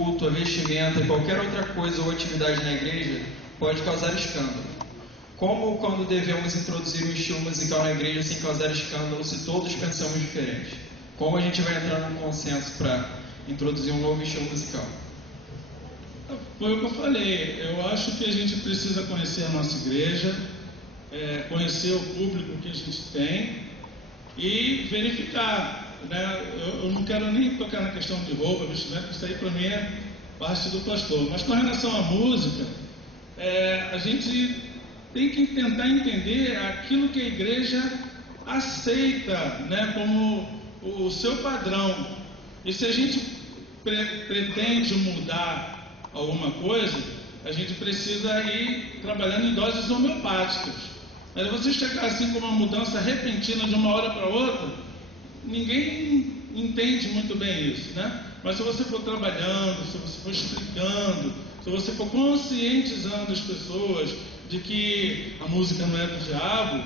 culto, a vestimenta e qualquer outra coisa ou atividade na igreja pode causar escândalo. Como quando devemos introduzir um estilo musical na igreja sem causar escândalo se todos pensamos diferente? Como a gente vai entrar num consenso para introduzir um novo estilo musical? Foi o que eu falei. Eu acho que a gente precisa conhecer a nossa igreja, conhecer o público que a gente tem e verificar, né? Eu não quero nem tocar na questão de roupa, vestimento, isso aí para mim é parte do pastor. Mas com relação à música, a gente tem que tentar entender aquilo que a igreja aceita, né, como o seu padrão. E se a gente pretende mudar alguma coisa, a gente precisa ir trabalhando em doses homeopáticas. Mas você chegar assim com uma mudança repentina de uma hora para outra, ninguém entende muito bem isso, né? Mas se você for trabalhando, se você for explicando, se você for conscientizando as pessoas de que a música não é do diabo,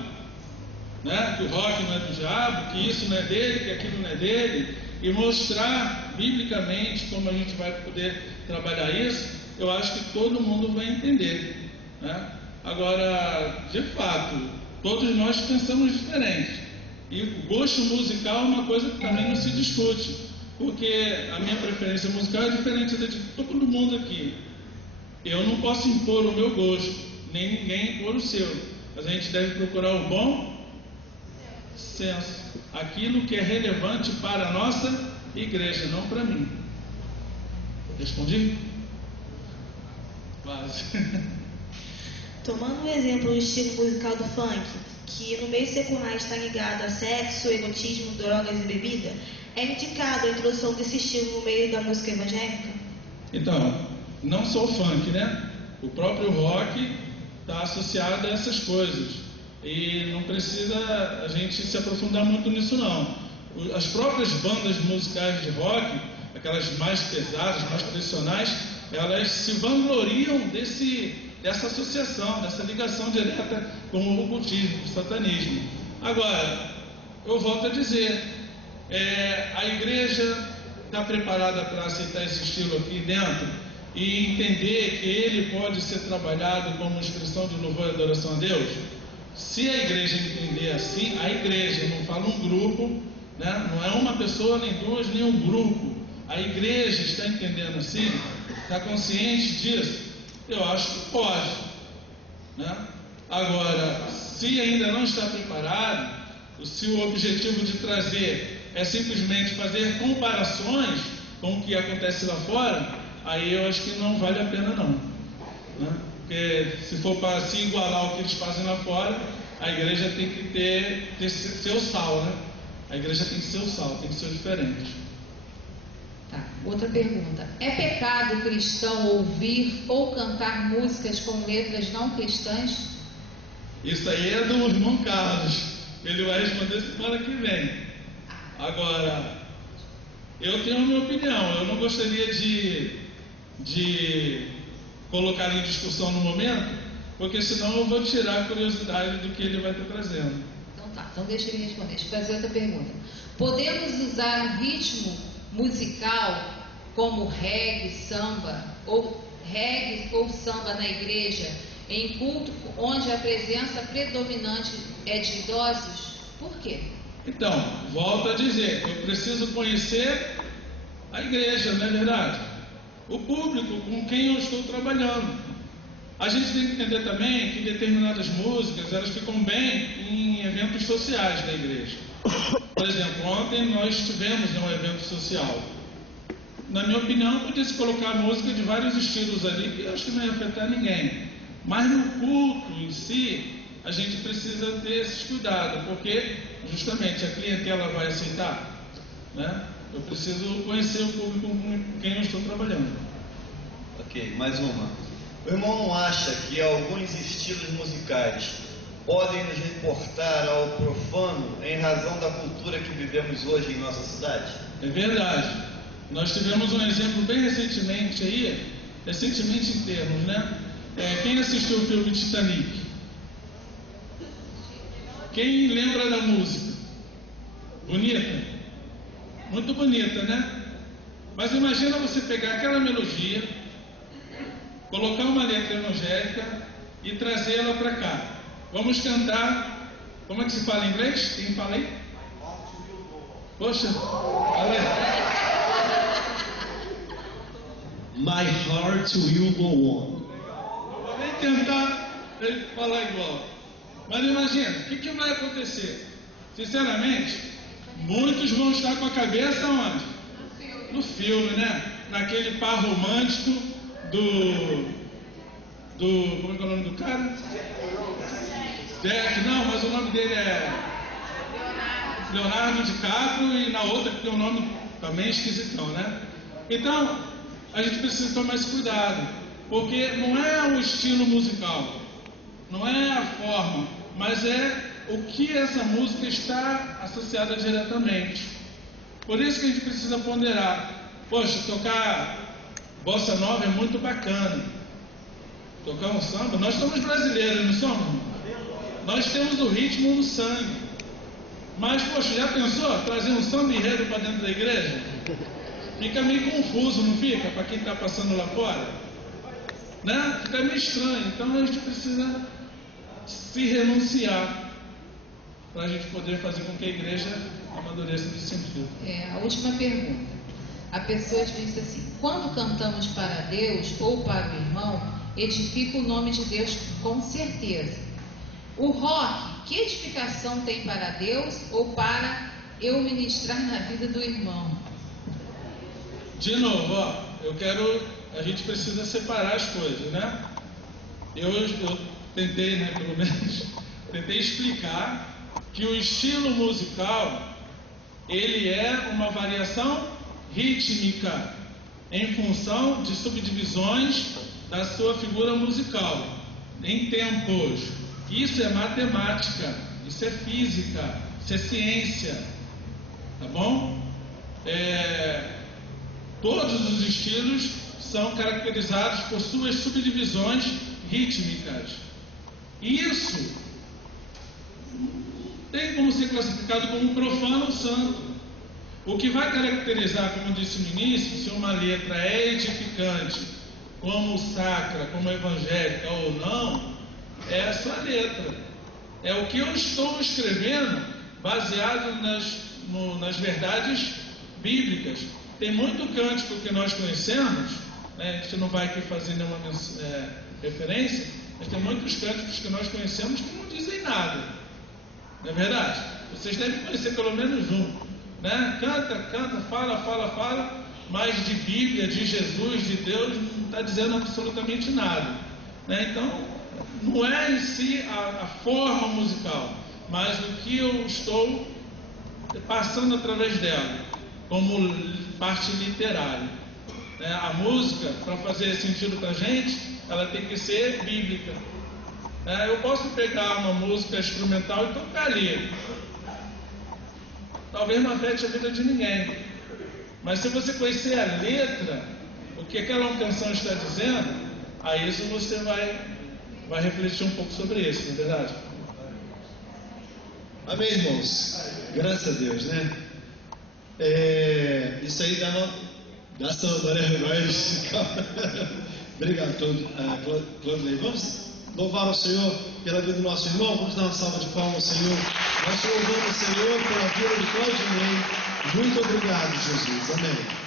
né? Que o rock não é do diabo, que isso não é dele, que aquilo não é dele, e mostrar biblicamente como a gente vai poder trabalhar isso, eu acho que todo mundo vai entender, né? Agora, de fato, todos nós pensamos diferente. E o gosto musical é uma coisa que também não se discute, porque a minha preferência musical é diferente da de todo mundo aqui. Eu não posso impor o meu gosto, nem ninguém impor o seu. Mas a gente deve procurar o bom senso, aquilo que é relevante para a nossa igreja, não para mim. Respondi? Quase. Tomando um exemplo do estilo musical do funk, que no meio secular está ligado a sexo, erotismo, drogas e bebida, é indicado a introdução desse estilo no meio da música evangélica? Então, não só o funk, né? O próprio rock está associado a essas coisas. E não precisa a gente se aprofundar muito nisso, não. As próprias bandas musicais de rock, aquelas mais pesadas, mais tradicionais, elas se vangloriam dessa associação, dessa ligação direta com o ocultismo, com o satanismo. Agora, eu volto a dizer, a igreja está preparada para aceitar esse estilo aqui dentro e entender que ele pode ser trabalhado como expressão de louvor e adoração a Deus? Se a igreja entender assim, a igreja, não fala um grupo, né? Não é uma pessoa, nem duas, nem um grupo. A igreja está entendendo assim, está consciente disso, eu acho que pode, né? Agora, se ainda não está preparado, se o objetivo de trazer é simplesmente fazer comparações com o que acontece lá fora, aí eu acho que não vale a pena não, né? Porque se for para se igualar ao que eles fazem lá fora, a igreja tem que ter seu sal, né? A igreja tem que ser o sal, tem que ser diferente. Tá, outra pergunta. É pecado cristão ouvir ou cantar músicas com letras não cristãs? Isso aí é do irmão Carlos. Ele vai responder semana que vem. Agora, eu tenho a minha opinião. Eu não gostaria de colocar em discussão no momento, porque senão eu vou tirar a curiosidade do que ele vai estar trazendo. Então tá, então deixa ele responder. Deixa eu fazer outra pergunta. Podemos usar ritmo musical como reggae, samba ou samba na igreja em culto onde a presença predominante é de idosos? Por quê? Então, volto a dizer, eu preciso conhecer a igreja, não é verdade? O público com quem eu estou trabalhando. A gente tem que entender também que determinadas músicas, elas ficam bem em eventos sociais da igreja. Por exemplo, ontem nós tivemos um evento social. Na minha opinião, podia-se colocar música de vários estilos ali, que eu acho que não ia afetar ninguém. Mas no culto em si, a gente precisa ter esses cuidados, porque justamente a clientela vai aceitar, né? Eu preciso conhecer o público com quem eu estou trabalhando. Ok, mais uma. O irmão não acha que alguns estilos musicais podem nos reportar ao profano em razão da cultura que vivemos hoje em nossa cidade? É verdade. Nós tivemos um exemplo bem recentemente aí, recentemente em termos, né? Quem assistiu o filme Titanic? Quem lembra da música? Bonita? Muito bonita, né? Mas imagina você pegar aquela melodia, colocar uma letra evangélica e trazê-la para cá. Vamos cantar. Como é que se fala em inglês? Quem fala aí? Poxa, olha. My heart will go on. Vou nem tentar falar igual. Mas imagina, o que vai acontecer? Sinceramente, muitos vão estar com a cabeça onde? No filme, né? Naquele par romântico do como é que é o nome do cara? Jack, não, mas o nome dele é Leonardo DiCaprio, e na outra que tem um nome também esquisitão, né? Então, a gente precisa tomar esse cuidado, porque não é o estilo musical, não é a forma, mas é o que essa música está associada diretamente. Por isso que a gente precisa ponderar. Poxa, tocar bossa nova é muito bacana. Tocar um samba, nós somos brasileiros, não somos? Nós temos o ritmo no sangue. Mas, poxa, já pensou trazer um samba enredo para dentro da igreja? Fica meio confuso, não fica? Para quem está passando lá fora, né? Fica meio estranho. Então a gente precisa se renunciar para a gente poder fazer com que a igreja amadureça nesse sentido. A última pergunta. A pessoa disse assim: quando cantamos para Deus ou para o irmão, edifica o nome de Deus com certeza. O rock, que edificação tem para Deus ou para eu ministrar na vida do irmão? De novo, a gente precisa separar as coisas, né? Eu tentei, né, pelo menos, tentei explicar que o estilo musical, ele é uma variação rítmica em função de subdivisões da sua figura musical, em tempos. Isso é matemática, isso é física, isso é ciência, tá bom? Todos os estilos são caracterizados por suas subdivisões rítmicas. Isso tem como ser classificado como profano ou santo. O que vai caracterizar, como disse no início, se uma letra é edificante, como sacra, como evangélica ou não, é essa letra. É o que eu estou escrevendo baseado nas verdades bíblicas. Tem muito cântico que nós conhecemos, né? A gente não vai aqui fazer nenhuma referência, mas tem muitos cânticos que nós conhecemos que não dizem nada. Não é verdade? Vocês devem conhecer pelo menos um, né? Canta, fala, mas de Bíblia, de Jesus, de Deus, não está dizendo absolutamente nada, né? Então, não é em si a forma musical, mas o que eu estou passando através dela, como parte literária, né? A música, para fazer sentido para a gente, ela tem que ser bíblica. Eu posso pegar uma música instrumental e tocar ali, talvez não afete a vida de ninguém, mas se você conhecer a letra, o que aquela canção está dizendo, a isso você vai refletir um pouco sobre isso, não é verdade? Amém, irmãos? Graças a Deus, né? Isso aí dá samba, né? Mas, obrigado, Claudinei. Vamos louvar o Senhor pela vida do nosso irmão. Vamos dar uma salva de palmas ao Senhor. Nós louvamos o Senhor pela vida de Claudinei. Muito obrigado, Jesus. Amém.